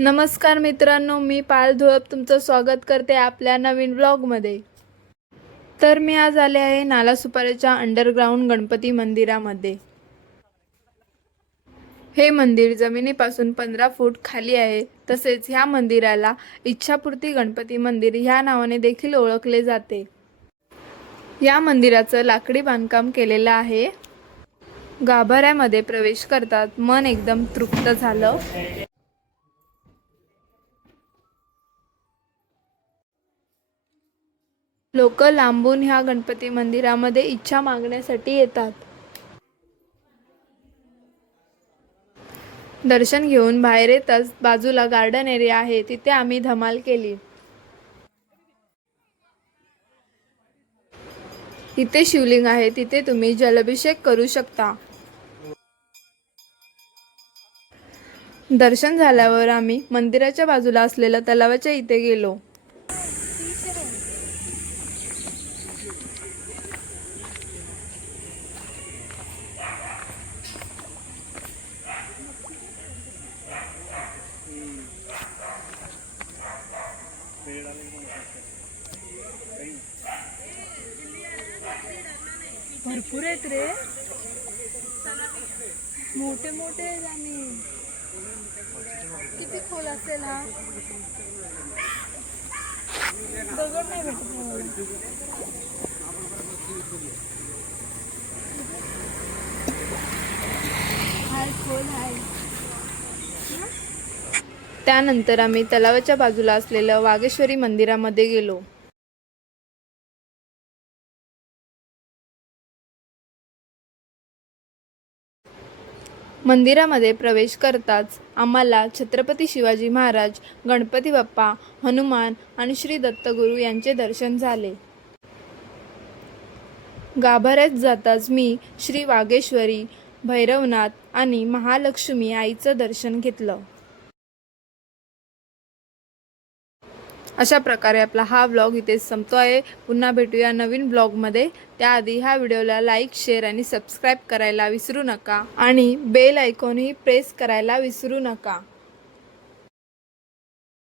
नमस्कार मित्रांनो मी पायल धुळप तुमचं स्वागत करते आपल्या नवीन ब्लॉगमध्ये. तर मी आज आले आहे नाला सुपारीच्या अंडरग्राऊंड गणपती मंदिरामध्ये. हे मंदिर जमिनीपासून पंधरा फूट खाली आहे. तसेच ह्या मंदिराला इच्छापूर्ती गणपती मंदिर ह्या नावाने देखील ओळखले जाते. या मंदिराचं लाकडी बांधकाम केलेलं आहे. गाभाऱ्यामध्ये प्रवेश करतात. मन एकदम तृप्त झालं. लोक लांबून ह्या गणपती मंदिरामध्ये इच्छा मागण्यासाठी येतात. दर्शन घेऊन बाहेर येताच बाजूला गार्डन एरिया आहे तिथे आम्ही धमाल केली. इथे शिवलिंग आहे तिथे तुम्ही जलाभिषेक करू शकता. दर्शन झाल्यावर आम्ही मंदिराच्या बाजूला असलेल्या तलावाच्या इथे गेलो. भरपूर आहेत रे. मोठे मोठे आहेत आणि किती खोल असेल हा? नाही भेटत त्यानंतर आम्ही तलावाच्या बाजूला असलेलं वागेश्वरी मंदिरामध्ये गेलो. मंदिरामध्ये प्रवेश करताच आम्हाला छत्रपती शिवाजी महाराज गणपती बाप्पा हनुमान आणि श्री दत्तगुरू यांचे दर्शन झाले. गाभाऱ्यात जाताच मी श्री वागेश्वरी भैरवनाथ आणि महालक्ष्मी आईचं दर्शन घेतलं. अशा प्रकारे आपला हा ब्लॉग इथे संपतो आहे. पुन्हा भेटूया नवीन ब्लॉगमध्ये त्याआधी ह्या व्हिडिओला लाईक शेअर आणि सबस्क्राईब करायला विसरू नका. आणि बेल आयकॉनही प्रेस करायला विसरू नका.